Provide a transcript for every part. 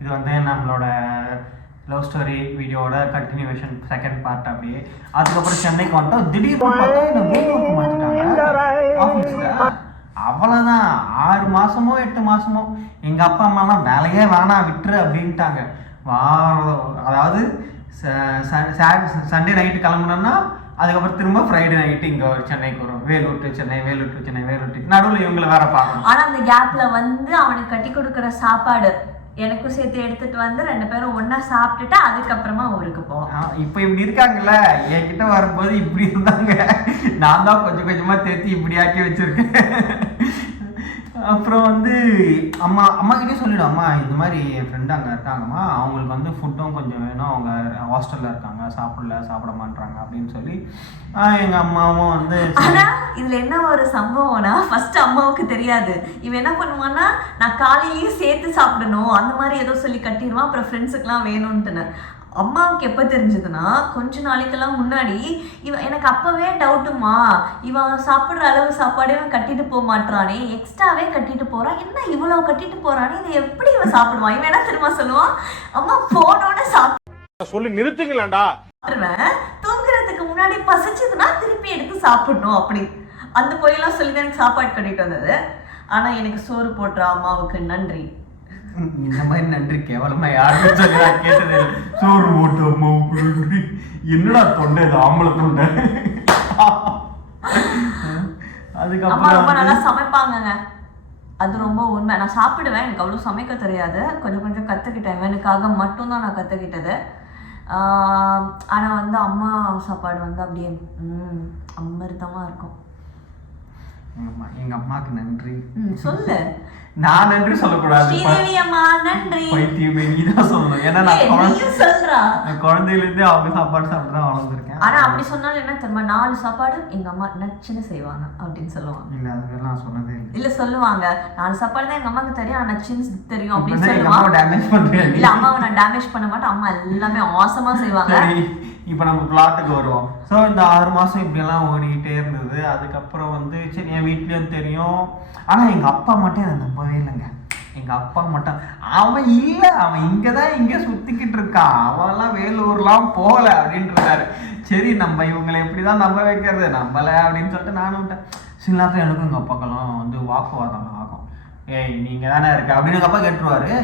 இது வந்து நம்மளோட லவ் ஸ்டோரி வீடியோட கண்டினியூவேஷன் செகண்ட் பார்ட். அப்படியே அதுக்கப்புறம் சென்னைக்கு வந்துட்டோம். திடீர்னு பார்த்தா என்ன வேலூருக்கு மாற்றிட்டாங்க ஆஃபீஸில். அவ்வளோதான், 6 மாதமோ 8 மாதமோ எங்கள் அப்பா அம்மாலாம் வேலையே வேணாம் விட்டுரு அப்படின்ட்டாங்க. அதாவது சண்டே நைட்டு கிளம்புனோன்னா அதுக்கப்புறம் திரும்ப ஃப்ரைடே நைட்டு இங்கே சென்னைக்கு வரும். Vellore to Chennai, Vellore to Chennai, Vellore to நடுவில் இவங்களை வேற பார்க்கணும். ஆனால் அந்த கேப்பில் வந்து அவனுக்கு கட்டி கொடுக்குற சாப்பாடு எனக்கும் சேர்த்து எடுத்துட்டு வந்து 2 பேரும் ஒன்னா சாப்பிட்டுட்டு அதுக்கப்புறமா ஊருக்கு போவோம். இப்போ இப்படி இருக்காங்கல்ல, என்கிட்ட வரும்போது இப்படி இருந்தாங்க. நான் தான் கொஞ்சம் கொஞ்சமா தேத்தி இப்படி ஆக்கி வச்சிருக்கேன். அப்புறம் வந்து அம்மா கிட்டே சொல்லிடும், அம்மா இந்த மாதிரி என் ஃப்ரெண்டு அங்கே இருக்காங்கம்மா, அவங்களுக்கு வந்து ஃபுட்டும் கொஞ்சம் வேணும், அவங்க ஹாஸ்டலில் இருக்காங்க, சாப்பிட மாட்டாங்க அப்படின்னு சொல்லி எங்கள் அம்மாவும் வந்து. ஆனால் இதில் என்ன ஒரு சம்பவம்னா, ஃபர்ஸ்ட் அம்மாவுக்கு தெரியாது. இவன் என்ன பண்ணுவான்னா, நான் காலையிலேயே சேர்த்து சாப்பிடணும் அந்த மாதிரி ஏதோ சொல்லி கட்டிடுவான். அப்புறம் ஃப்ரெண்ட்ஸுக்கெலாம் வேணும்ன்ட்டுன்னு. அம்மாவுக்கு எப்போ தெரிஞ்சதுன்னா, கொஞ்ச நாளைக்கெல்லாம் முன்னாடி இவன் எனக்கு அப்போவே டவுட்டுமா, இவன் சாப்பிட்ற அளவு சாப்பாடே இவன் கட்டிட்டு போக மாட்டானே, எக்ஸ்ட்ராவே கட்டிட்டு போகிறான், என்ன இவ்வளோ கட்டிட்டு போகிறானே, இதை எப்படி இவன் சாப்பிடுவான்? இவன் என்ன தெரியுமா சொல்லுவான், அம்மா போனோன்னு சொல்லி நிறுத்துங்களேன்டா, தூங்குறதுக்கு முன்னாடி பசிச்சதுன்னா திருப்பி எடுத்து சாப்பிடணும் அப்படி. அந்த பொய்யெல்லாம் சொல்லி தான் எனக்கு சாப்பாடு கட்டிட்டு வந்தது. ஆனால் எனக்கு சோறு போட்டுற அம்மாவுக்கு நன்றி. இந்த மாதிரி நன்றி கேவலமா யாருமே சொல்லி கேட்டது. சோறு போட்டு அம்மாவுக்கு நன்றி. என்னடா தொண்டை, இது ஆம்பளை தொண்டை. அம்மா ரொம்ப நல்லா சமைப்பாங்கங்க, அது ரொம்ப உண்மை. நான் சாப்பிடுவேன், எனக்கு அவ்வளோ சமைக்க தெரியாது, கொஞ்சம் கொஞ்சம் கற்றுக்கிட்டேன். எனக்காக மட்டும்தான் நான் கற்றுக்கிட்டது. ஆனால் வந்து அம்மா சாப்பாடு வந்து அப்படியே அமிர்தமாக இருக்கும். எங்க அம்மாக்கு நன்றி சொல்லு. நான் நன்றி சொல்லக்கூடாது, ஸ்ரீதேவி அம்மா நன்றி. பைத்தியமே நீதான் சொல்லணும். ஏன்னா நான் குழந்தையில இருந்தே அவங்க சாப்பாடு சாப்பிட்டு தான் வளர்ந்துருக்கேன். ஆனா அப்படி சொன்னாலும் என்ன தெரியுமா, 4 சாப்பாடு எங்க அம்மா நச்சுன்னு செய்வாங்க அப்படின்னு சொல்லுவாங்க. இல்ல அது நான் சொன்னதே இல்ல சொல்லுவாங்க, 4 சாப்பாடு தான் எங்க அம்மாவுக்கு தெரியும், ஆனா நச்சுன்னு தெரியும் அப்படின்னு சொல்லுவாங்க. டேமேஜ் பண்றேன் இல்ல, அம்மாவை நான் டேமேஜ் பண்ண மாட்டேன், அம்மா எல்லாமே ஆசமா செய்வாங்க. இப்போ நம்ம பிளாட்டுக்கு வருவோம். ஸோ இந்த 6 மாதம் இப்படியெல்லாம் ஓடிக்கிட்டே இருந்தது. அதுக்கப்புறம் வந்து சரி என் வீட்லேயும் தெரியும். ஆனால் எங்கள் அப்பா மட்டும் என்னை நம்பவே இல்லைங்க. எங்கள் அப்பா மட்டும் அவன் இல்லை, அவன் இங்கே சுற்றிக்கிட்டு இருக்கான், அவன்லாம் வேலூர்லாம் போகலை அப்படின்றாரு. சரி நம்ம இவங்களை எப்படி தான் நம்ப வைக்கிறது, நம்பலை அப்படின்னு சொல்லிட்டு நானும் விட்டேன். சில நேரத்தில் எனக்கும் எங்கள் அப்பாக்கெல்லாம் வந்து வாக்குவாதம் ஆகும். ஏய் நீங்கள் தானே இருக்க அப்படின்னு எங்கள் அப்பா கேட்டுருவாரு.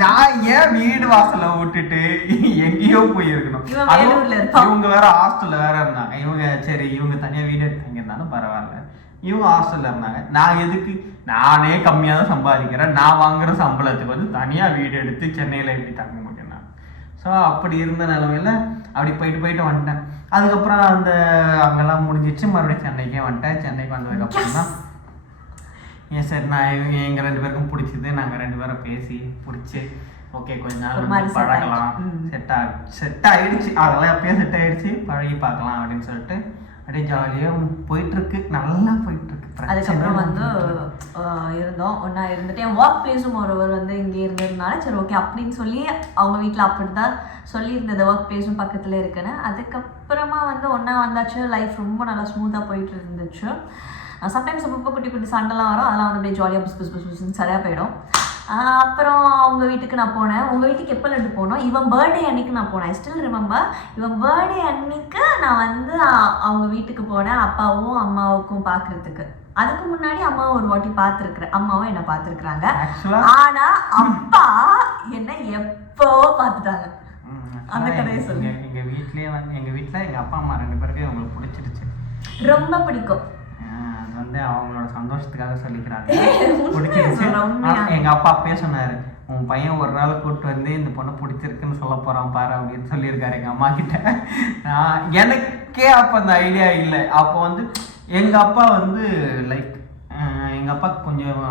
நான் ஏன் வீடு வாசல விட்டுட்டு எங்கேயோ போயிருக்கணும்? இவங்க வேற ஹாஸ்டல்ல வேற இருந்தாங்க. இவங்க சரி இவங்க தனியா வீடு எடுத்தீங்க இருந்தாலும் பரவாயில்ல, இவங்க ஹாஸ்டல்ல இருந்தாங்க. நான் எதுக்கு, நானே கம்மியாக தான் சம்பாதிக்கிறேன், நான் வாங்குற சம்பளத்துக்கு வந்து தனியா வீடு எடுத்து சென்னையில எப்படி தங்க முடியும் நான்? ஸோ அப்படி இருந்த நிலமையில அப்படி போயிட்டு வந்துட்டேன். அதுக்கப்புறம் அந்த அங்கெல்லாம் முடிஞ்சிச்சு, மறுபடியும் சென்னைக்கே வந்துட்டேன். சென்னைக்கு வந்ததுக்கப்புறம் தான் சரி நான் எங்கள் 2 பேருக்கும் பிடிச்சிது. நாங்கள் 2 பேரும் பேசி பிடிச்சி ஓகே கொஞ்ச நாள் வந்து பழகலாம், செட் ஆகிடுச்சு. அதெல்லாம் எப்பயும் செட் ஆகிடுச்சு, பழகி பார்க்கலாம் அப்படின்னு சொல்லிட்டு அப்படியே ஜாலியாக போயிட்டுருக்கு, நல்லா போயிட்டுருக்கு. அதுக்கப்புறம் வந்து இருந்தோம், ஒன்றா இருந்துட்டு என் ஒர்க் பிளேஸும் ஒருவர் வந்து இங்கே இருந்ததுனால சரி ஓகே அப்படின்னு சொல்லி அவங்க வீட்டில் அப்படி தான் சொல்லியிருந்தது, ஒர்க் பிளேஸும் பக்கத்தில் இருக்குன்னு. அதுக்கப்புறமா வந்து ஒன்றா வந்தாச்சு, லைஃப் ரொம்ப நல்லா ஸ்மூத்தாக போயிட்டு இருந்துச்சு. சம்டைம்ஸ் ரொம்ப குட்டி குட்டி சண்டைலாம் வரும், அதெல்லாம் வந்து அப்படியே ஜாலியாக புஸ் சரியாக போயிடும். அப்புறம் அவங்க வீட்டுக்கு நான் போனேன். உங்கள் வீட்டுக்கு எப்போ லட்டு போனோம், இவன் பர்த்டே அன்னைக்கு நான் போனேன். ஐ ஸ்டில் ரிமெம்பர், இவன் பர்த்டே அன்னைக்கு நான் வந்து அவங்க வீட்டுக்கு போனேன், அப்பாவும் அம்மாவுக்கும் பார்க்குறதுக்கு. அதுக்கு முன்னாடி அம்மாவை ஒரு வாட்டி பார்த்துருக்குறேன், அம்மாவும் என்னை பார்த்துருக்குறாங்க. ஆனால் அப்பா என்னை எப்போ பார்த்துட்டாங்க. அந்த கதையை சொல்லி எங்கள் வீட்லேயே வந்து எங்கள் வீட்டில் எங்கள் அப்பா அம்மா 2 பேருக்கும் அவங்களுக்கு பிடிச்சிருச்சு, ரொம்ப பிடிக்கும். வந்து அவங்களோட சந்தோஷத்துக்காக சொல்லிக்கிறாங்க, பிடிச்சிருச்சு. எங்க அப்பா அப்பயே சொன்னாரு, உன் பையன் ஒரு நாள் கூப்பிட்டு வந்து இந்த பொண்ணை பிடிச்சிருக்குன்னு சொல்ல போறான் பாரு அப்படின்னு சொல்லியிருக்காரு எங்க அம்மா கிட்ட. எனக்கே அப்போ அந்த ஐடியா இல்லை. அப்போ வந்து எங்க அப்பா வந்து லைக் எங்க அப்பாவுக்கு கொஞ்சம்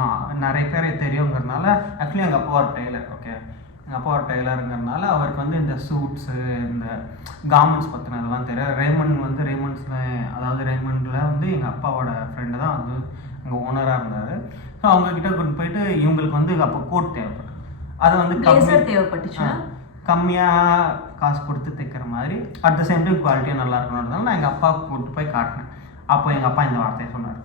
நிறைய பேரை தெரியுங்கிறதுனால, ஆக்சுவலி எங்க அப்பா ஒரு டெய்லர். ஓகே, எங்கள் அப்பா ஒரு டெய்லருங்கிறதுனால அவருக்கு வந்து இந்த சூட்ஸு இந்த கார்மெண்ட்ஸ் பற்றின இதெல்லாம் தெரியும். ரேமண்ட்ஸில் அதாவது ரேமண்டில் வந்து எங்கள் அப்பாவோட ஃப்ரெண்டு தான் வந்து அங்கே ஓனராக இருந்தார். ஸோ அவங்கக்கிட்ட கொண்டு போயிட்டு இவங்களுக்கு வந்து அப்போ கோட் தேவைப்படும், அது வந்து தேவைப்பட்டுச்சு, கம்மியாக காசு கொடுத்து தைக்கிற மாதிரி, அட் த சேம் டைம் குவாலிட்டியாக நல்லா இருக்கணுன்றதுனால நான் எங்கள் அப்பாவுக்கு கூப்பிட்டு போய் காட்டினேன். அப்போ எங்கள் அப்பா இந்த வார்த்தையை சொன்னார்,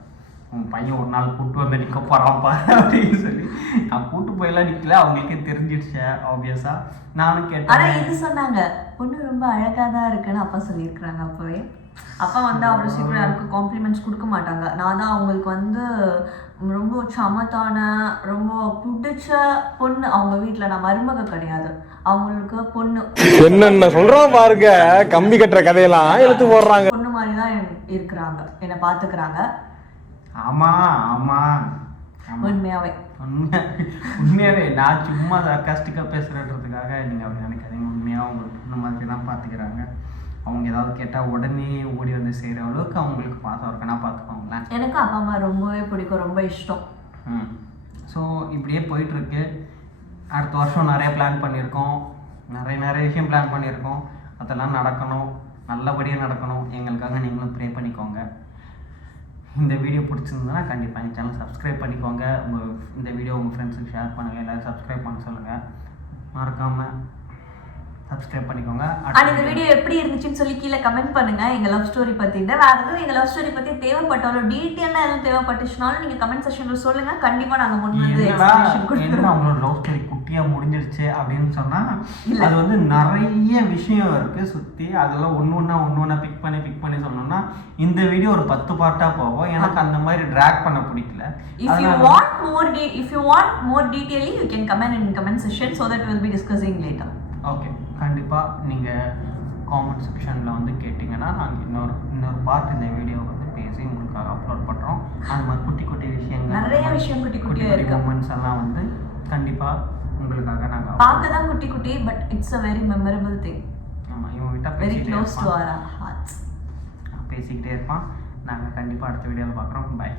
உன் பையன் ஒரு நாள் கூட்டு வந்து நிற்க போகிறான்ப்பா அப்படின்னு சொல்லி நான் கூட்டு போயெல்லாம் நிற்கல, அவங்களுக்கே தெரிஞ்சிடுச்சு ஆப்வியஸாக. நானும் ஆனா கேட்டேன். இது சொன்னாங்க, பொண்ணு ரொம்ப அழகா தான் இருக்குன்னு அப்பா சொல்லியிருக்கிறாங்க. அப்பவே அப்பா வந்து அவ்வளோ சீக்கிரம் யாருக்கும் காம்ப்ளிமெண்ட்ஸ் கொடுக்க மாட்டாங்க. நான் தான் அவங்களுக்கு வந்து ரொம்ப சமத்தான ரொம்ப பிடிச்ச பொண்ணு. அவங்க வீட்டில் நான் மருமக கிடையாது, அவங்களுக்கு பொண்ணு. என்னென்ன சொல்றான் பாருங்க, கம்பி கட்டுற கதையெல்லாம் எடுத்து போடுறாங்க. பொண்ணு மாதிரி தான் இருக்கிறாங்க, என்னை பார்த்துக்கிறாங்க. ஆமாம் ஆமாம் உண்மையாவே உண்மையாகவே நான் சும்மா சர்க்காஸ்டிக்காக பேசுகிறதுக்காக நீங்கள் அப்படி நினைக்காதீங்க. உண்மையாக அவங்களுக்கு இந்த மாதிரி தான் பார்த்துக்கிறாங்க. அவங்க ஏதாவது கேட்டால் உடனே ஓடி வந்து செய்கிற அளவுக்கு அவங்களுக்கு பாசம் இருக்குன்னா பார்த்துக்கோங்களேன். எனக்கு அப்பா அம்மா ரொம்பவே பிடிக்கும், ரொம்ப இஷ்டம். ஸோ இப்படியே போயிட்டுருக்கு. அடுத்த வருஷம் நிறைய பிளான் பண்ணியிருக்கோம், நிறைய விஷயம் பிளான் பண்ணியிருக்கோம். அதெல்லாம் நடக்கணும், நல்லபடியாக நடக்கணும். எங்களுக்காக நீங்களும் ப்ரே பண்ணிக்கோங்க. இந்த வீடியோ பிடிச்சிருந்ததுன்னா கண்டிப்பாக எங்கள் சேனல் சப்ஸ்கிரைப் பண்ணிக்கோங்க. இந்த வீடியோ உங்கள் ஃப்ரெண்ட்ஸுக்கு ஷேர் பண்ணுங்கள், எல்லோரும் சப்ஸ்கிரைப் பண்ண சொல்லுங்கள். மறக்காமல் சப்ஸ்கிரைப் பண்ணிக்கோங்க. இந்த வீடியோ எப்படி இருந்துச்சுன்னு சொல்லி கீழே கமெண்ட் பண்ணுங்க. எங்க லவ் ஸ்டோரி பத்தி வேற எதுவும் எங்க லவ் ஸ்டோரி பத்தி தேவைப்பட்டாலும் டீட்டெயிலாக எதுவும் தேவைப்பட்டுச்சுனாலும் நீங்க கமெண்ட் செக்ஷன்ல சொல்லுங்க. கண்டிப்பா நாங்க முன்னாடி அவங்களோட லவ் ஸ்டோரி குட்டியா முடிஞ்சிருச்சு அப்படின்னு சொன்னா அது வந்து நிறைய விஷயம் இருக்கு சுத்தி. அதெல்லாம் ஒன்னொன்னா பிக் பண்ணி சொன்னோம்னா இந்த வீடியோ ஒரு 10 பார்ட்டா போகும். எனக்கு அந்த மாதிரி ட்ராக் பண்ண பிடிக்கல. If you want more detail, you can comment in comment section so that we will be discussing later. Okay, கண்டிப்பாக நீங்கள் காமெண்ட் செக்ஷனில் வந்து கேட்டிங்கன்னா நாங்கள் இன்னொரு பார்ட் இந்த வீடியோ வந்து பேசி உங்களுக்காக அப்லோட் பண்ணுறோம். அந்த மாதிரி குட்டி விஷயங்கள், நிறைய விஷயம் குட்டி மூமெண்ட்ஸ் எல்லாம் வந்து கண்டிப்பாக உங்களுக்காக நாங்கள் பார்க்க தான் குட்டி but it's a very memorable thing. ஆமாம், இவன் விட்டா very close to our hearts. பேசிக்கிட்டே இருப்பான். நாங்கள் கண்டிப்பாக அடுத்த வீடியோவில் பார்க்குறோம். பை.